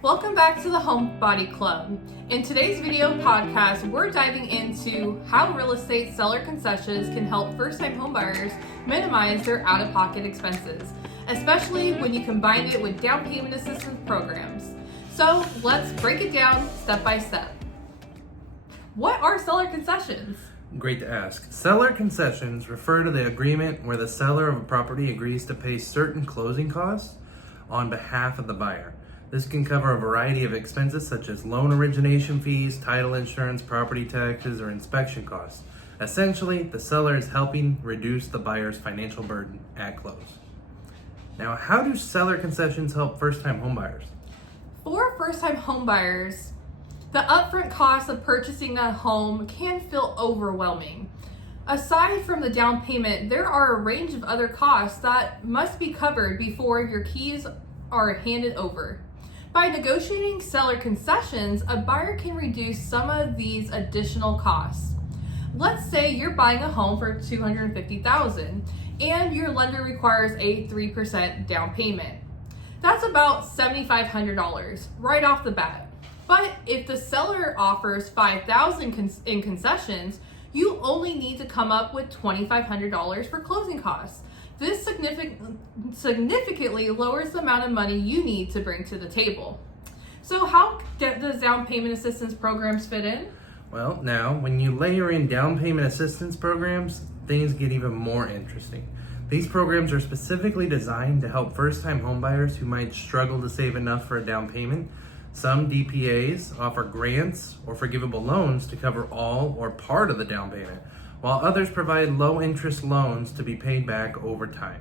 Welcome back to the Homebody Club. In today's video podcast, we're diving into how real estate seller concessions can help first-time homebuyers minimize their out-of-pocket expenses, especially when you combine it with down payment assistance programs. So let's break it down step by step. What are seller concessions? Great to ask. Seller concessions refer to the agreement where the seller of a property agrees to pay certain closing costs on behalf of the buyer. This can cover a variety of expenses such as loan origination fees, title insurance, property taxes, or inspection costs. Essentially, the seller is helping reduce the buyer's financial burden at close. Now, how do seller concessions help first-time homebuyers? For first-time homebuyers, the upfront cost of purchasing a home can feel overwhelming. Aside from the down payment, there are a range of other costs that must be covered before your keys are handed over. By negotiating seller concessions, a buyer can reduce some of these additional costs. Let's say you're buying a home for $250,000 and your lender requires a 3% down payment. That's about $7,500 right off the bat. But if the seller offers $5,000 in concessions, you only need to come up with $2,500 for closing costs. This significantly lowers the amount of money you need to bring to the table. So how does down payment assistance programs fit in? Well, now, when you layer in down payment assistance programs, things get even more interesting. These programs are specifically designed to help first-time homebuyers who might struggle to save enough for a down payment. Some DPAs offer grants or forgivable loans to cover all or part of the down payment, while others provide low-interest loans to be paid back over time.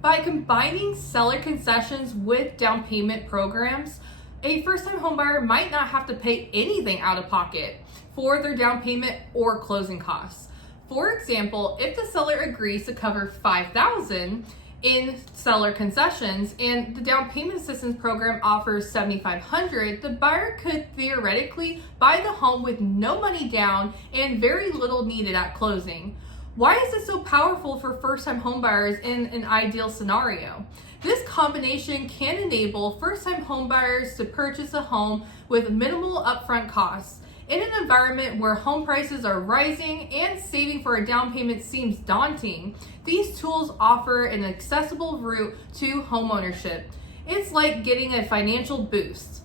By combining seller concessions with down payment programs, a first-time homebuyer might not have to pay anything out of pocket for their down payment or closing costs. For example, if the seller agrees to cover $5,000 in seller concessions and the down payment assistance program offers $7,500, the buyer could theoretically buy the home with no money down and very little needed at closing. Why is this so powerful for first-time homebuyers in an ideal scenario? This combination can enable first-time homebuyers to purchase a home with minimal upfront costs. In an environment where home prices are rising and saving for a down payment seems daunting, these tools offer an accessible route to homeownership. It's like getting a financial boost,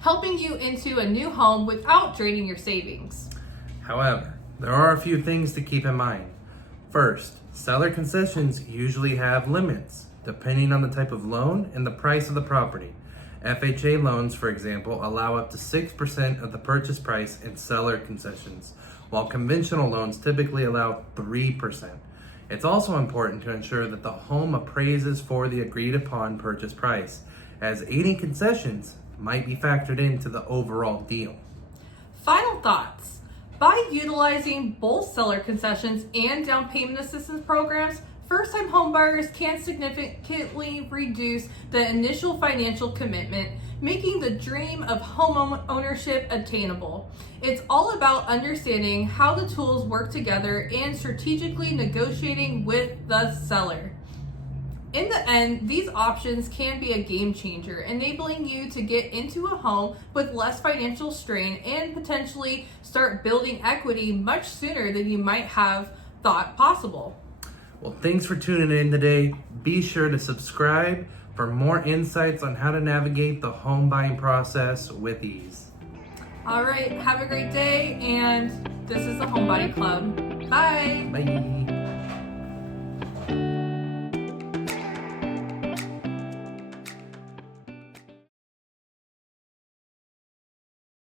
helping you into a new home without draining your savings. However, there are a few things to keep in mind. First, seller concessions usually have limits, depending on the type of loan and the price of the property. FHA loans, for example, allow up to 6% of the purchase price in seller concessions, while conventional loans typically allow 3%. It's also important to ensure that the home appraises for the agreed upon purchase price, as any concessions might be factored into the overall deal. Final thoughts. By utilizing both seller concessions and down payment assistance programs, first-time homebuyers can significantly reduce the initial financial commitment, making the dream of home ownership attainable. It's all about understanding how the tools work together and strategically negotiating with the seller. In the end, these options can be a game changer, enabling you to get into a home with less financial strain and potentially start building equity much sooner than you might have thought possible. Well, thanks for tuning in today. Be sure to subscribe for more insights on how to navigate the home buying process with ease. All right, have a great day, and this is the Homebody Club. Bye. Bye.